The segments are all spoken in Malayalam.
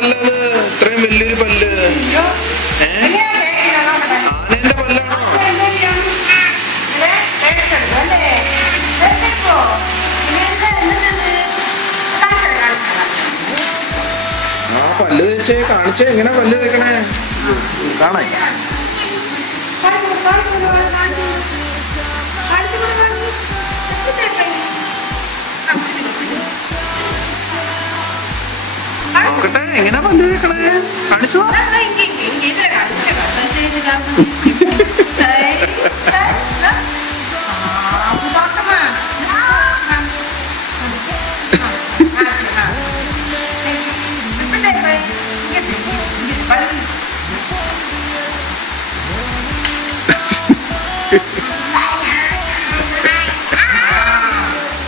പല്ലത്? ഇത്രയും വലിയൊരു പല്ല്. ആനേന്റെ പല്ലാണോ? ആ പല്ല് തേച്ചേ, കാണിച്ചേ എങ്ങനെ പല്ല് തേക്കണേ കാണാൻ. നോക്കട്ടെ എങ്ങനെ പല്ല് തേക്കണേ, കാണിച്ചോ.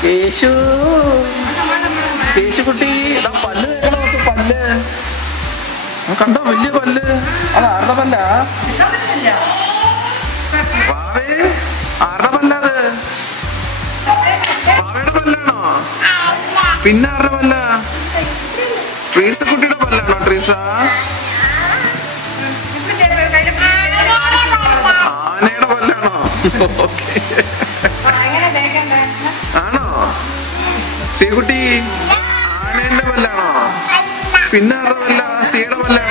യേശു, യേശുക്കുട്ടി പല്ല് തേക്കണ നോക്ക്. പല്ല് കണ്ടോ, വലിയ പല്ല്. അത് ആരുടെ പല്ലാ? വാവേ, ആരുടെ പല്ലാ അത്? വാവയുടെ പല്ലാണോ? പിന്നെ ആരുടെ പല്ല? ട്രീസ കുട്ടിയുടെ പല്ലാണോ? ട്രീസ ആനയുടെ പല്ലാണോ? ഓക്കെ. ആണോ സീകുട്ടി? ആനേന്റെ പല്ലാണോ? പിന്നെ ആരുടെ പല്ല? സിയുടെ പല്ലാണോ?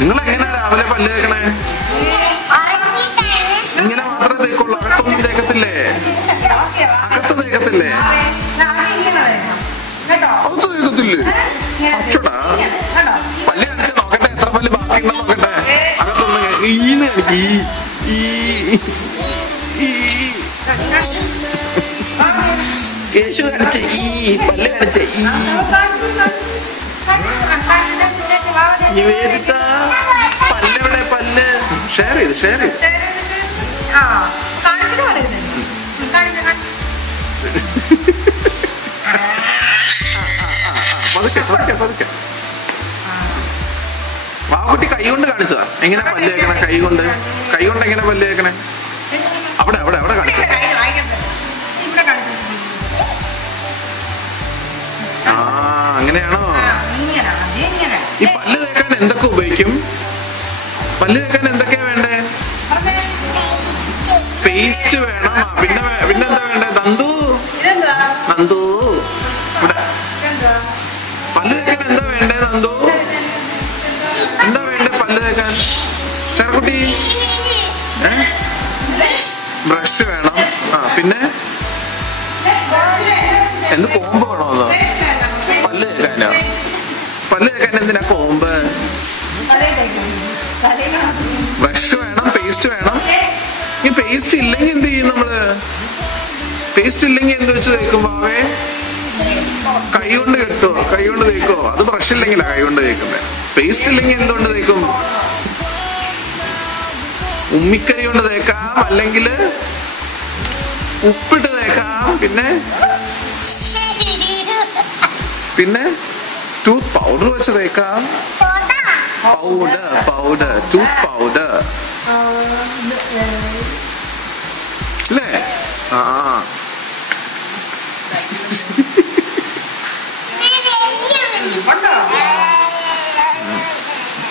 നിങ്ങൾ എങ്ങനെയാ രാവിലെ പല്ല് തേക്കണേ? ഇങ്ങനെ മാത്രമേ തേക്കുള്ളൂ, അകത്തൊന്നും തേക്കത്തില്ലേ? അകത്ത് തേക്കത്തില്ലേ? അകത്ത് തേക്കത്തില്ലേ? അച്ചടാ, പല്ല് കാണിച്ചാ നോക്കട്ടെ, എത്ര പല്ല് ബാക്കിയുണ്ടോ നോക്കട്ടെ. അകത്തൊന്ന് ഈന്ന് കാണിക്ക്. കേശു കാണിച്ച ഈ പല്ല് കാണിച്ച നിവേദിത പല്ലെവിടെ? പല്ല് ഷെയർ ചെയ്ത് പതുക്കെ. വാവക്കുട്ടി കൈ കൊണ്ട് കാണിച്ചതാ എങ്ങനെ പല്ല് തേക്കണേ. കൈ കൊണ്ട് എങ്ങനെ പല്ല് തേക്കണേ? അവിടെ കാണിച്ച. ആ അങ്ങനെയാണോ? ഈ പല്ല് തേക്കാൻ എന്തൊക്കെ ഉപയോഗിക്കും? പല്ല് തേക്കാൻ എന്തൊക്കെയാ വേണ്ടേ? പേസ്റ്റ് വേണം. പിന്നെന്താ വേണ്ടേ? നന്ദു ഇവിടെ പല്ല് തേക്കാൻ എന്താ വേണ്ടേ? നന്ദു എന്താ വേണ്ടേ പല്ല് തേക്കാൻ? ചെറുകുട്ടി ബ്രഷ് വേണം. പിന്നെ എന്ത് കോമ്പ് വേണോ? അതോ പല്ല് തേക്കാനോ? പല്ല് തേക്കാൻ എന്തിനാ കോമ്പ്? ബ്രഷ് വേണം, പേസ്റ്റ് വേണം. ഈ പേസ്റ്റ് ഇല്ലെങ്കിൽ എന്ത് ചെയ്യും നമ്മള്? പേസ്റ്റ് ഇല്ലെങ്കിൽ എന്ത് വെച്ച് തേക്കും വാവേ? കൈ കൊണ്ട് കെട്ടുവോ? കൈ കൊണ്ട് തേക്കോ? അത് ബ്രഷ് ഇല്ലെങ്കിലാ കൈ കൊണ്ട് തേക്കുന്നത്. പേസ്റ്റ് ഇല്ലെങ്കിൽ എന്തുകൊണ്ട് തേക്കും? ഉമ്മിക്കരി കൊണ്ട് തേക്കാം, അല്ലെങ്കിൽ ഉപ്പിട്ട് തേക്കാം. പിന്നെ ടൂത്ത് പൗഡർ വെച്ച് തേക്കാം. പൗഡർ ടൂത്ത് പൗഡർ അല്ലേ?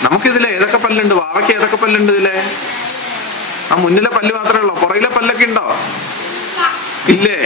നമുക്കിതിലെ ഏതൊക്കെ പല്ലുണ്ട്? വാവയ്ക്ക് ഏതൊക്കെ പല്ലുണ്ട് ഇതിലെ? ആ മുന്നിലെ പല്ല് മാത്രമേ ഉള്ളൂ, പുറകിലെ പല്ലൊക്കെ ഉണ്ടോ? ഇല്ലേ?